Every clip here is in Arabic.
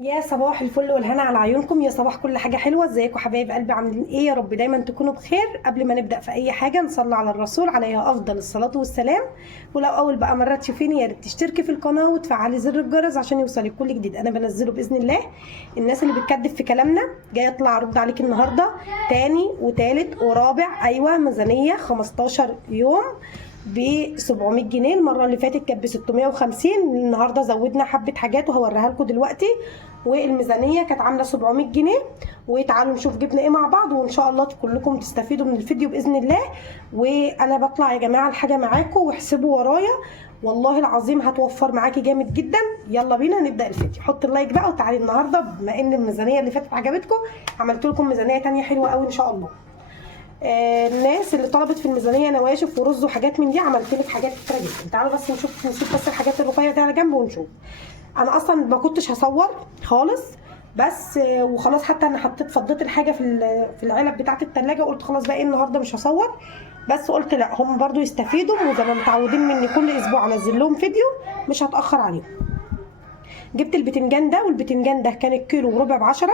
يا صباح الفل والهنا على عيونكم، يا صباح كل حاجة حلوة. ازيكم حبايب قلبي؟ عاملين ايه؟ يا رب دايما تكونوا بخير. قبل ما نبدأ في اي حاجة نصلي على الرسول عليه افضل الصلاة والسلام. ولو اول بقى مرة تشوفيني يا ريت تشتركي في القناة وتفعلي زر الجرس عشان يوصلك كل جديد انا بنزله باذن الله. الناس اللي بتكدب في كلامنا جايه اطلع ارد عليك النهارده تاني وتالت ورابع. ايوه، ميزانية 15 يوم ب 700 جنيه. المره اللي فاتت كانت ب 650. النهارده زودنا حبه حاجات وهوريها لكم دلوقتي. والميزانيه كانت عامله 700 جنيه. وتعالوا نشوف جبنا ايه مع بعض، وان شاء الله كلكم تستفيدوا من الفيديو باذن الله. وانا بطلع يا جماعه الحاجه معاكم واحسبوا ورايا، والله العظيم هتوفر معاكي جامد جدا. يلا بينا نبدا الفيديو. حط اللايك بقى وتعالي النهارده بما ان الميزانيه اللي فاتت عجبتكم عملت لكم ميزانيه تانية حلوه قوي ان شاء الله. الناس اللي طلبت في الميزانيه نواشف ورز وحاجات من دي عملت لك حاجات كتيره جدا. تعالوا بس نشوف بس الحاجات الرفيعه دي على جنب ونشوف. انا اصلا ما كنتش هصور خالص، بس وخلاص. حتى انا فضيت الحاجه في العلب بتاعه التلاجة، قلت خلاص بقى النهارده مش هصور. بس قلت لا، هم برضو يستفيدوا، وزي ما متعودين مني كل اسبوع انزل لهم فيديو مش هتاخر عليهم. جبت البتنجان ده، والبتنجان ده كان الكيلو وربع ب10.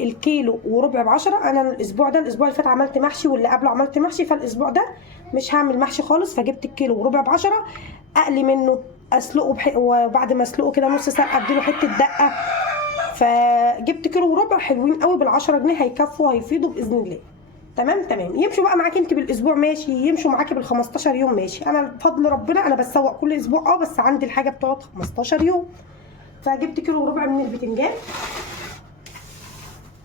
الكيلو وربع ب10. انا الاسبوع اللي فات عملت محشي، واللي قبله عملت محشي، فالاسبوع ده مش هعمل محشي خالص. فجبت الكيلو وربع ب10. اقلي منه، اسلقه وبعد ما اسلقه كده نص ساعه اديله حته دقه. فجبت كيلو وربع حلوين قوي بال10 جنيه، هيكفوا هيفيدوا باذن الله. تمام. يمشوا بقى معاكي انت بالاسبوع ماشي، يمشوا معاكي بال15 يوم ماشي. انا بفضل ربنا انا بسوق كل اسبوع، بس عندي الحاجه بتقعد 15 يوم. فجبت كيلو وربع من البتنجان.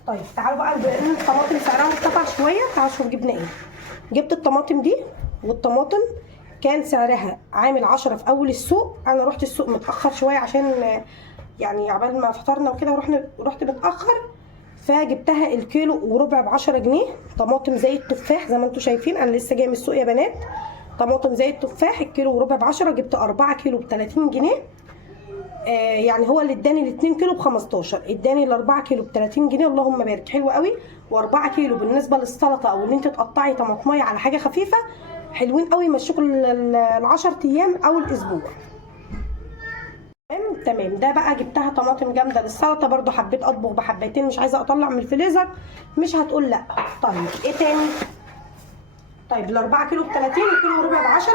طيب تعالوا بقى لان الطماطم سعرها مرتفع شويه، تعالوا شوف جبنا ايه. جبت الطماطم دي، والطماطم كان سعرها عامل 10 في اول السوق. انا رحت السوق متاخر شويه عشان يعني عبال ما فطرنا وكده، رحت متاخر. فجبتها الكيلو وربع ب10 جنيه. طماطم زي التفاح زي ما انتم شايفين، انا لسه جايه من السوق يا بنات. طماطم زي التفاح الكيلو وربع ب10. جبت 4 كيلو ب 30 جنيه. يعني هو اللي اداني ال 2 كيلو ب 15، اداني ال 4 كيلو ب 30 جنيه. اللهم بارك، حلو قوي. و4 كيلو بالنسبه للسلطه او ان انت تقطعي طماطميه على حاجه خفيفه، حلوين قوي يمشوكوا ال 10 ايام او الاسبوع. تمام. ده بقى جبتها طماطم جامده للسلطه، برده حبيت اطبخ بحبتين، مش عايزه اطلع من الفريزر، مش هتقول لا. طيب ايه تاني؟ طيب ال 4 كيلو ب 30 وكيلو وربع ب 10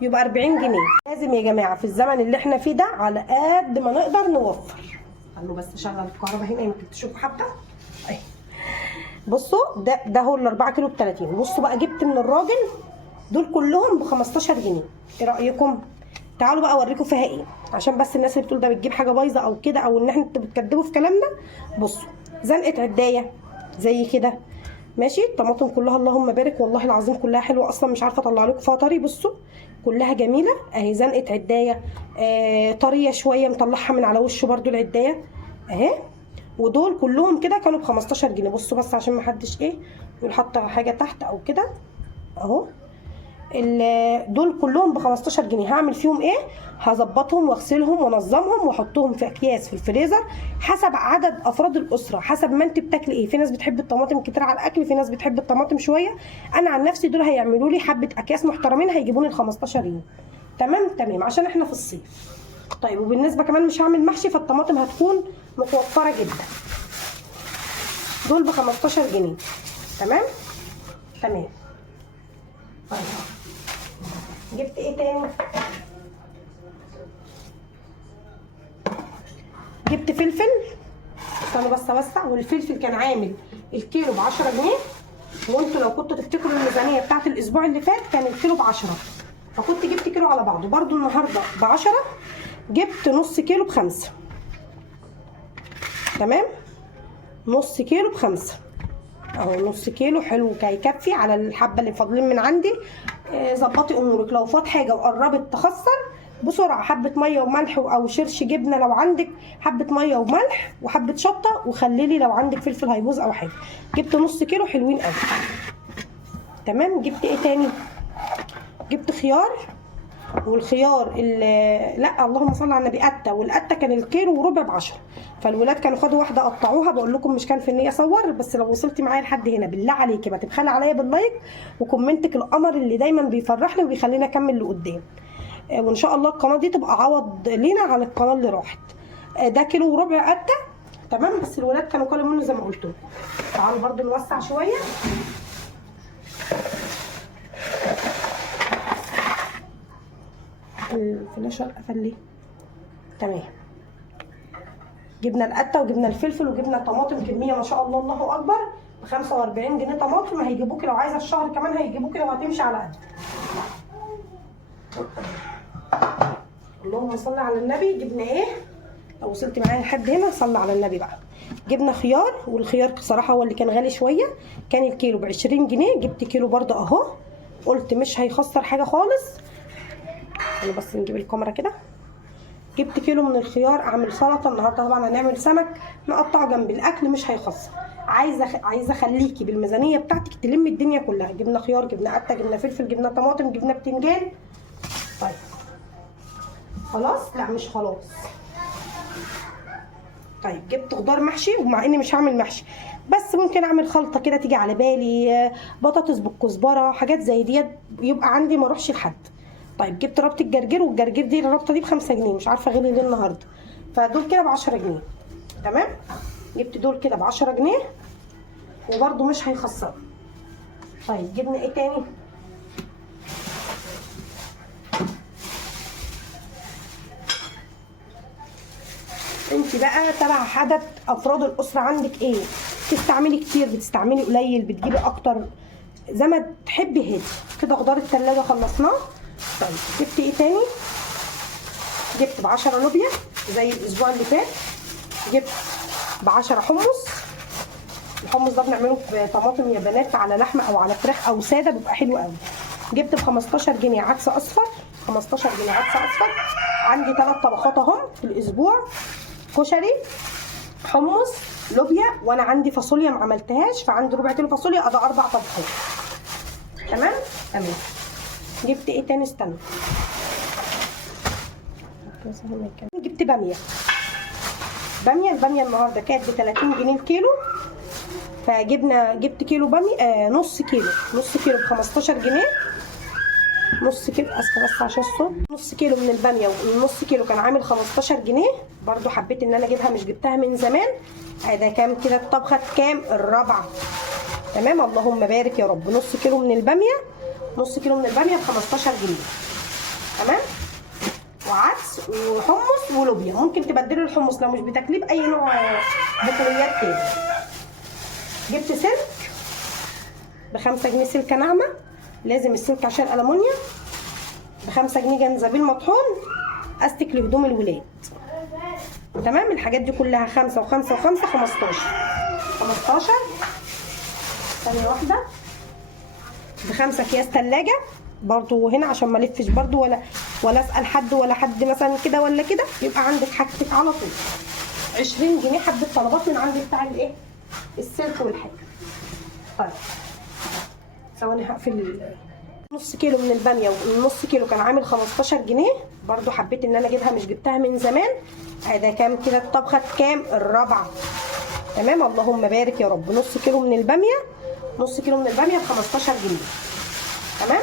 يبقى 40 جنيه. لازم يا جماعه في الزمن اللي احنا فيه ده على قد ما نقدر نوفر. خلوا بس اشغل الكهرباء هنا يمكن تشوفوا حبه اهي. بصوا ده هو ال 4 كيلو ب 30. بصوا بقى جبت من الراجل دول كلهم ب 15 جنيه. ايه رايكم؟ تعالوا بقى اوريكم فيها ايه، عشان بس الناس اللي بتقول ده بتجيب حاجه بايظه او كده، او ان احنا بتكدبوا في كلامنا. بصوا، زنقه عدايه زي كده ماشي. الطماطم كلها اللهم بارك والله العظيم كلها حلوه، اصلا مش عارفه اطلع لكم فيها طري. بصوا كلها جميله اهي. زنقه عدايه طريه شويه، مطلعها من على وشه برده العدايه اهي. ودول كلهم كده كانوا ب 15 جنيه. بصوا بس عشان ما حدش يقول حاطه حاجه تحت او كده اهو. دول كلهم ب 15 جنيه. هعمل فيهم ايه؟ هظبطهم واغسلهم وانظمهم واحطهم في اكياس في الفريزر حسب عدد افراد الاسره، حسب ما انت بتاكلي ايه. في ناس بتحب الطماطم كتير على الاكل، في ناس بتحب الطماطم شويه. انا عن نفسي دول هيعملوا لي حبه اكياس محترمين، هيجيبوني ال 15 يوم. تمام عشان احنا في الصيف. طيب وبالنسبه كمان مش هعمل محشي، فالطماطم هتكون متوفره جدا. دول ب 15 جنيه. تمام. طيب جبت ايه تاني؟ جبت فلفل. استنوا بس اوسع. والفلفل كان عامل الكيلو ب 10 جنيه. وانتوا لو كنتوا تفتكروا الميزانيه بتاعت الاسبوع اللي فات كان الكيلو ب 10، فكنت جبت كيلو على بعضه. برده النهارده ب 10. جبت نص كيلو ب5. تمام. نص كيلو ب5 اهو. نص كيلو حلو هيكفي على الحبه اللي فاضلين من عندي. ظبطي امورك، لو فات حاجه وقربت تخسر بسرعه حبه ميه وملح او شرش جبنه لو عندك، حبه ميه وملح وحبه شطه، وخليلي لو عندك فلفل هيبوظ او حاجه. جبت نص كيلو حلوين قوي. تمام. جبت ايه تاني؟ جبت خيار. والخيار لا اللهم صل على النبي، قته. والقته كان الكيلو وربع ب 10. فالولاد كانوا خدوا واحده قطعوها. بقول لكم مش كان في النيه اصور، بس لو وصلتي معايا لحد هنا بالله عليكي ما تبخلي عليا باللايك وكومنتك القمر اللي دايما بيفرحني وبيخليني اكمل لقدام. وان شاء الله القناه دي تبقى عوض لينا عن القناه اللي راحت. ده كيلو وربع قته. تمام. بس الولاد كانوا كلوا منه زي ما قلت لكم. تعالوا برضو نوسع شويه. الفلاشه قفل ليه؟ تمام. جبنا القته وجبنا الفلفل وجبنا طماطم كميه ما شاء الله الله اكبر ب 45 جنيه طماطم. هيجيبوكي لو عايزه الشهر كمان، هيجيبوكي لو هتمشي على قد. اللهم صل على النبي. جبنا ايه؟ لو وصلت معايا لحد هنا صلي على النبي بقى. جبنا خيار، والخيار بصراحه هو اللي كان غالي شويه، كان الكيلو ب 20 جنيه. جبت كيلو برده اهو، قلت مش هيخسر حاجه خالص. انا بس نجيب الكاميرا كده. جبت كيلو من الخيار اعمل سلطه النهارده. طبعا هنعمل سمك نقطعه جنب الاكل، مش هيخسر. عايزه اخليكي بالميزانيه بتاعتك تلمي الدنيا كلها. جبنا خيار، جبنا قته، جبنا فلفل، جبنا طماطم، جبنا بتنجان. طيب خلاص؟ لا مش خلاص. طيب جبت خضار محشي، ومع اني مش هعمل محشي بس ممكن اعمل خلطه كده تيجي على بالي، بطاطس بالكزبره، حاجات زي ديت يبقى عندي ما اروحش لحد. طيب جبت ربطه الجرجير، والجرجير دي الربطه دي ب5 جنيه، مش عارفه غلي ليه النهارده، فدول كده ب10 جنيه. تمام. جبت دول كده ب10 جنيه وبرده مش هيخسروا. طيب جبنا ايه تاني؟ انت بقى تبع عدد افراد الاسره عندك ايه، تستعملي كتير بتستعملي قليل بتجيبي اكتر زي ما تحبي. هدي كده خضار التلاجة خلصناه. طيب جبت ايه تاني؟ جبت ب10 لوبيا زي الاسبوع اللي فات. جبت ب10 حمص. الحمص ده بنعمله بطماطم يا بنات على لحمه او على فراخ او ساده، بيبقى حلو قوي. جبت ب15 جنيه عدس اصفر. 15 جنيه عدس اصفر. عندي 3 طبخات اهم في الاسبوع: كشري، حمص، لوبيا، وانا عندي فاصوليا ما عملتهاش، فعندي ربع كيلو فاصوليا، ادي 4 طبخات. تمام. تمام. جبت ايه تاني؟ استنى. جبت باميه. الباميه النهارده كانت ب 30 جنيه الكيلو، جبت كيلو باميه، نص كيلو ب 15 جنيه. نص كيلو، اسفه بس عشان الصوت. نص كيلو من الباميه، والنص كيلو كان عامل 15 جنيه. برضو حبيت ان انا اجيبها، مش جبتها من زمان. ده كام كده الطبخه؟ كام؟ الرابعه. تمام. اللهم بارك يا رب. نص كيلو من الباميه ب 15 جنيه. تمام. وعدس وحمص ولوبيا. ممكن تبدلوا الحمص لو مش بتاكليه باي نوع بقوليات تاني. جبت سلك ب5 جنيه، سلكه ناعمه، لازم السلك عشان الالومنيا. ب5 جنيه جنزبيل مطحون، استك لهدوم الولاد. تمام. الحاجات دي كلها 5 و5 و5 15. ثانيه واحده. ب5 اكياس ثلاجه برضو هنا عشان ما الفش برضو ولا اسال حد ولا حد مثلا كده ولا كده، يبقى عندك حاجتك على طول. 20 جنيه حبه طلبات من عندي بتاع الايه؟ السلك والحاجه. طيب ثواني هقفل. نص كيلو من الباميه، والنص كيلو كان عامل 15 جنيه. برضو حبيت ان انا اجيبها، مش جبتها من زمان. ده كام كده الطبخه؟ كام؟ الرابعه. تمام. اللهم بارك يا رب. نص كيلو من الباميه ب 15 جنيه. تمام.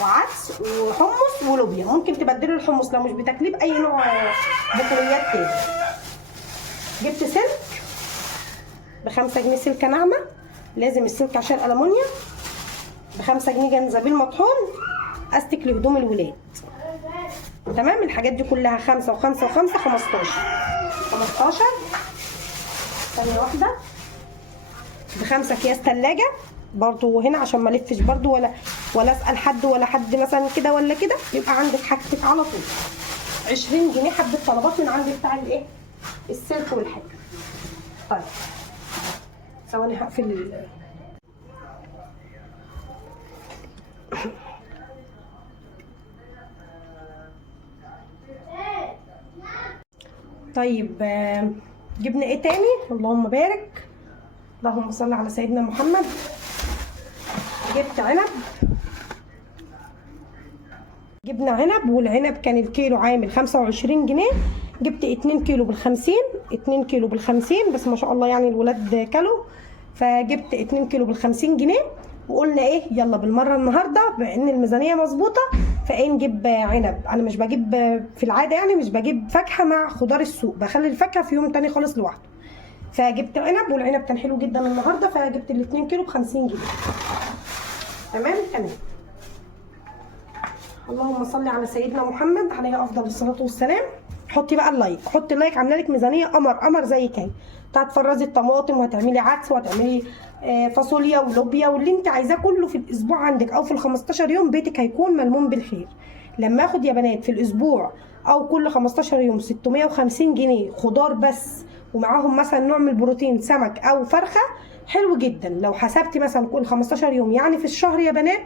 وعدس وحمص ولوبيا. ممكن تبدلوا الحمص لو مش بتاكليه باي نوع بقوليات تاني. جبت سلك ب5 جنيه، سلكه ناعمه، لازم السلك عشان الالومنيا. ب5 جنيه جنزبيل مطحون، استك لهدوم الولاد. تمام. الحاجات دي كلها 5 و5 و5 15. ثانيه واحده. ب5 اكياس ثلاجه برضو هنا عشان ما الفش برضو ولا اسال حد ولا حد مثلا كده ولا كده، يبقى عندك حاجتك على طول. 20 جنيه حبه طلبات من عندي بتاع الايه؟ السلك والحاجه. طيب ثواني هقفل. طيب جبنا ايه تاني؟ اللهم بارك. اللهم صل على سيدنا محمد. جبت عنب. جبنا عنب، والعنب كان الكيلو عامل 25 جنيه. جبت 2 كيلو بال50، 2 كيلو بال50، بس ما شاء الله يعني الولاد كلوا، فجبت 2 كيلو بال50 جنيه. وقلنا ايه، يلا بالمره النهارده بما ان الميزانيه مظبوطه فايه نجيب عنب. انا مش بجيب في العاده يعني، مش بجيب فاكهه مع خضار السوق، بخلي الفاكهه في يوم تاني خالص لوحده. فجبت عنب، والعنب كان حلو جدا النهارده، فجبت ال2 كيلو ب50 جنيه. تمام. اللهم صل على سيدنا محمد عليه افضل الصلاه والسلام. حطي بقى اللايك، حطي اللايك، عامله لك ميزانيه قمر زي كده. هتفرزي الطماطم، وهتعملي عدس، وهتعملي فاصوليا ولوبيا، واللي انت عايزاه كله في الاسبوع عندك، او في ال 15 يوم بيتك هيكون ملموم بالخير. لما اخد يا بنات في الاسبوع او كل 15 يوم 650 جنيه خضار بس، ومعاهم مثلا نوع من البروتين، سمك او فرخه، حلو جدا. لو حسبتي مثلا كل 15 يوم يعني في الشهر يا بنات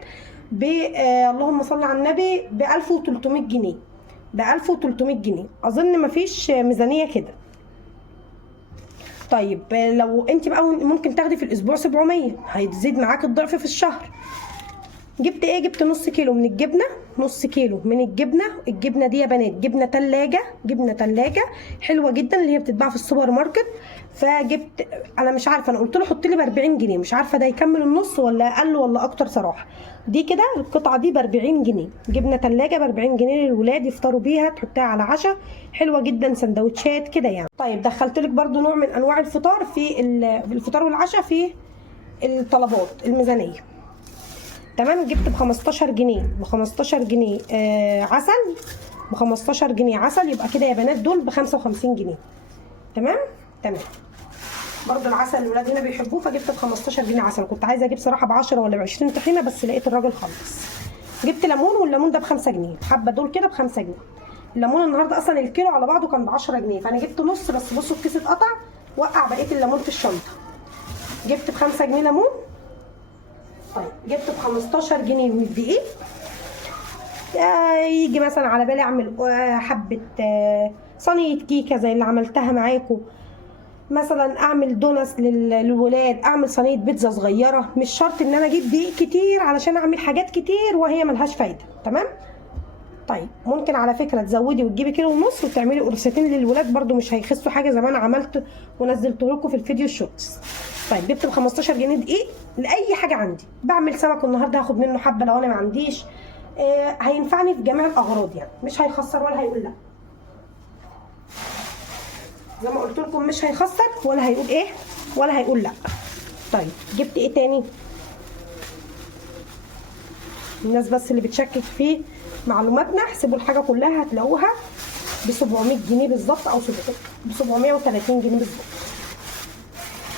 اللهم صل على النبي ب 1300 جنيه، ب 1300 جنيه. اظن مفيش ميزانيه كده. طيب لو انت بقى ممكن تاخدي في الاسبوع 700، هيزيد معاك الضعف في الشهر. جبت ايه؟ جبت نص كيلو من الجبنه، نص كيلو من الجبنه. الجبنه دي يا بنات جبنه تلاجة، جبنه تلاجة حلوه جدا، اللي هي بتتباع في السوبر ماركت. فجبت، انا مش عارفه، انا قلت له حط لي ب 40 جنيه، مش عارفه ده يكمل النص ولا اقل ولا اكتر صراحه. دي كده القطعه دي ب 40 جنيه، جبنه تلاجة ب 40 جنيه للولاد يفطروا بيها، تحطيها على عشاء، حلوه جدا، سندوتشات كده يعني. طيب دخلت لك برده نوع من انواع الفطار في الفطار والعشاء في الطلبات الميزانيه. تمام. جبت ب 15 جنيه، ب 15 جنيه عسل، ب 15 جنيه عسل، يبقى كده يا بنات دول ب 55 جنيه. تمام. برضه العسل الولاد هنا بيحبوه، فجبت ب 15 جنيه عسل. كنت عايزه اجيب صراحه ب 10 ولا ب 20 طحينه، بس لقيت الراجل خلص. جبت ليمون، والليمون ده ب 5 جنيه، حبه دول كده ب 5 جنيه. الليمون النهارده اصلا الكيلو على بعضه كان ب 10 جنيه، فانا جبت نص بس. بصوا الكيس اتقطع، وقع بقيه الليمون في الشنطه. جبت ب 5 جنيه ليمون. طيب جبت ب 15 جنيه من الدقيق. يجي مثلا على بالي اعمل حبه صينيه كيكه زي اللي عملتها معاكم، مثلا اعمل دونس للولاد، اعمل صينيه بيتزا صغيره. مش شرط ان انا اجيب دقيق كتير علشان اعمل حاجات كتير وهي ملهاش فايده. تمام. طيب ممكن على فكره تزودي وتجيبي كيلو ونص وتعملي قرصتين للولاد، برده مش هيخسوا حاجه، زي ما انا عملت ونزلته لكم في الفيديو الشورتس. طيب جبت ب 15 جنيه دقيق لاي حاجه عندي. بعمل سمك النهارده هاخد منه حبه لو انا ما عنديش، هينفعني في جميع الاغراض يعني، مش هيخسر ولا هيقول لا. زي ما قلت لكم مش هيخسر ولا هيقول ايه ولا هيقول لا. طيب جبت ايه تاني؟ الناس بس اللي بتشكك في معلوماتنا، احسبوا الحاجه كلها هتلاقوها ب 700 جنيه بالظبط، او ب 730 جنيه بالظبط.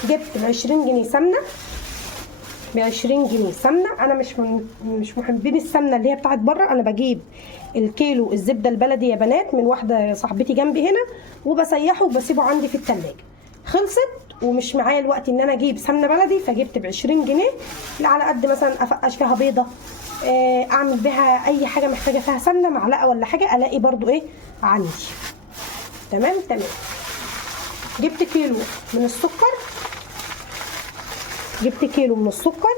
جبت ب 20 جنيه سمنه، ب 20 جنيه سمنه. انا مش محبين السمنه اللي هي بتاعت بره، انا بجيب الكيلو الزبده البلدي يا بنات من واحده صاحبتي جنبي هنا، وبسيحه وبسيبه عندي في الثلاجه. خلصت ومش معايا الوقت ان انا اجيب سمنه بلدي، فجبت ب 20 جنيه على قد مثلا افقش فيها بيضه، اعمل بها اي حاجه محتاجه فيها سمنه، معلقه ولا حاجه، الاقي برضو ايه عندي. تمام. جبت كيلو من السكر، جبت كيلو من السكر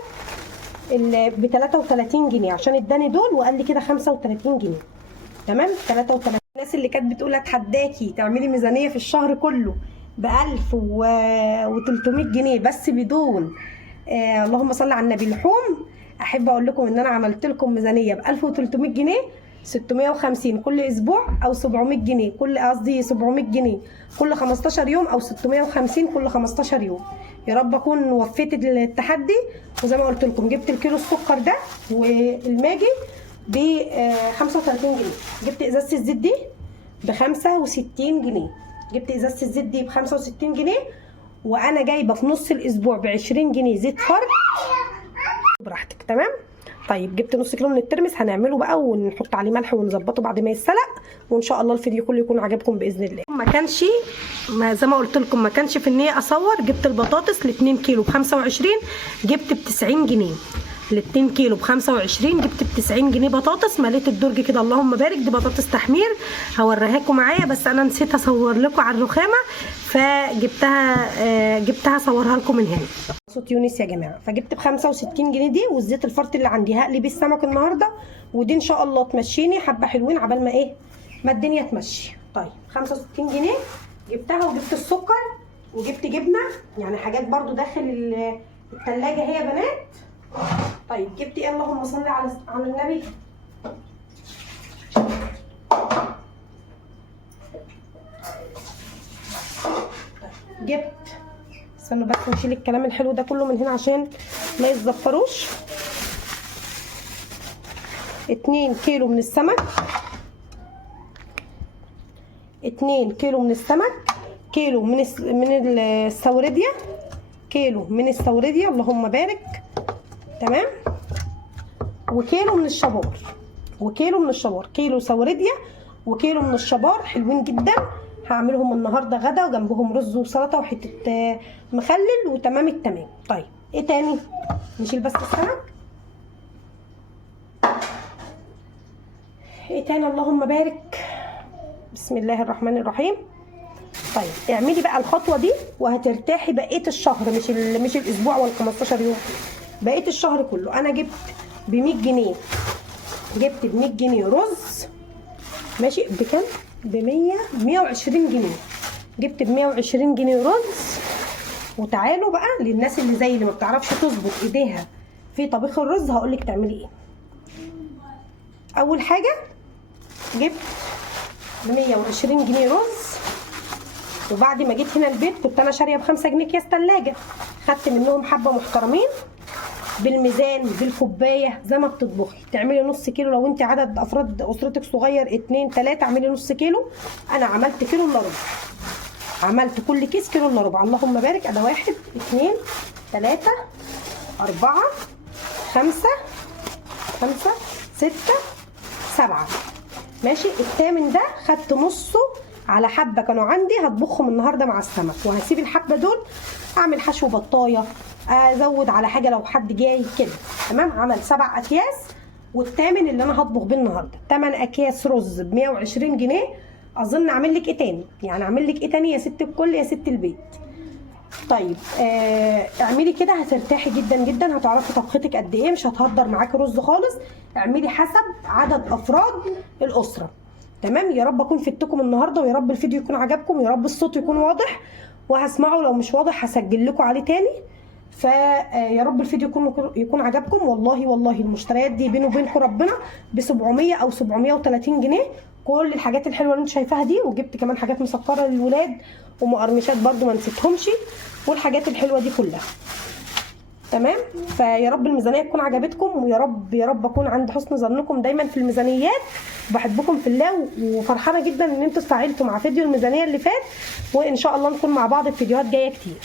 ب 33 جنيه عشان اداني دول، وقال لي كده 35 جنيه. تمام. 33. الناس اللي كانت بتقول اتحداكي تعملي ميزانيه في الشهر كله ب 1300 جنيه بس بدون اللهم صل على النبي لحوم، احب اقول لكم ان انا عملت لكم ميزانيه ب 1300 جنيه، 650 كل اسبوع، او 700 جنيه كل، قصدي 700 جنيه كل 15 يوم، او 650 كل 15 يوم. يا رب اكون وفيت التحدي. وزي ما قلت لكم جبت الكيلو السكر ده والماجي ب 35 جنيه. جبت ازازه الزيت دي ب 65 جنيه، جبت ازازه الزيت دي ب 65 جنيه، وانا جايبه في نص الاسبوع ب 20 جنيه زيت فرد براحتك. تمام. طيب جبت نص كيلو من الترمس، هنعمله بقى ونحط عليه ملح ونظبطه بعد ما يتسلق، وان شاء الله الفيديو كله يكون عجبكم باذن الله. ما كانش زي ما قلت لكم ما كانش في النيه اصور. جبت البطاطس ل 2 كيلو ب 25، جبت ب 90 جنيه. ال 2 كيلو ب 25 جبت ب 90 جنيه بطاطس، مليت الدرج كده اللهم بارك. دي بطاطس تحمير هوريها لكم معايا، بس انا نسيت اصور لكم على الرخامه، فجبتها اصورها لكم من هنا. صوت يونس يا جماعه. فجبت ب 65 جنيه دي، والزيت الفرط اللي عندي هقلي بيه السمك النهارده، ودي ان شاء الله تمشيني حبه حلوين عبال ما ما الدنيا تمشي. طيب 65 جنيه جبتها، وجبت السكر، وجبت جبنه، يعني حاجات برضو داخل الثلاجه هي يا بنات. طيب جبت ايه؟ اللهم صل على النبي. استنوا بس نشيل الكلام الحلو ده كله من هنا عشان ما يتزفروش. 2 كيلو من السمك، 2 كيلو من السمك، كيلو من السوردية، كيلو من السوردية اللهم بارك، تمام، وكيلو من الشبار، وكيلو من الشبار، كيلو سوردية وكيلو من الشبار حلوين جدا. هعملهم النهارده غدا وجنبهم رز وسلطه وحته مخلل وتمام التمام. طيب ايه تاني؟ نشيل بس السمك. ايه تاني؟ اللهم بارك، بسم الله الرحمن الرحيم. طيب اعملي بقى الخطوه دي وهترتاحي بقيه الشهر، مش الاسبوع ولا 15 يوم، بقيه الشهر كله. انا جبت ب 100 جنيه، جبت ب 100 جنيه رز، ماشي، بكام؟ ب 120 جنيه، جبت ب 120 جنيه رز. وتعالوا بقى للناس اللي زي اللي ما بتعرفش تظبط ايديها في طبيخ الرز، هقولك تعملي ايه. اول حاجه جبت ب 120 جنيه رز، وبعد ما جيت هنا البيت كنت انا شاريه ب5 جنيه اكياس ثلاجه، خدت منهم حبه محترمين بالميزان بالكوبايه زي ما بتطبخي. تعملي نص كيلو لو انت عدد افراد اسرتك صغير 2 3 اعملي نص كيلو. انا عملت كيلو الا ربع، عملت كل كيس كيلو الا ربع. اللهم بارك. انا 1 2 3 4 5 6 7، ماشي. الثامن ده خدت نصه على حبه كانوا عندي هطبخهم النهارده مع السمك، وهسيب الحبه دول اعمل حشو بطايه، ازود على حاجه لو حد جاي كده، تمام. عمل 7 اكياس، والثامن اللي انا هطبخ بيه النهارده 8 اكياس رز ب 120 جنيه. اظن اعمل لك ايه تاني؟ يعني اعمل لك ايه تاني يا ست الكل يا ست البيت؟ طيب اعملي كده هترتاحي جدا جدا، هتعرفي طبختك قد ايه، مش هتهدر معاكي رز خالص. اعملي حسب عدد افراد الاسره، تمام. يا رب اكون فدتكم النهارده، ويا رب الفيديو يكون عجبكم، ويا رب الصوت يكون واضح، وهسمعه لو مش واضح هسجل لكم عليه تاني. فيا رب الفيديو يكون عجبكم. والله المشتريات دي بيني وبينكم ربنا ب 700 او 730 جنيه، كل الحاجات الحلوه اللي انتم شايفاها دي، وجبت كمان حاجات مسكره للولاد ومقرمشات برده ما نسيتهمش، والحاجات الحلوه دي كلها، تمام. فيا رب الميزانيه تكون عجبتكم، ويا رب اكون عند حسن ظنكم دايما في الميزانيات. بحبكم في الله، وفرحانه جدا ان انتوا استعجلتوا مع فيديو الميزانيه اللي فات، وان شاء الله نكون مع بعض في فيديوهات جايه كتير.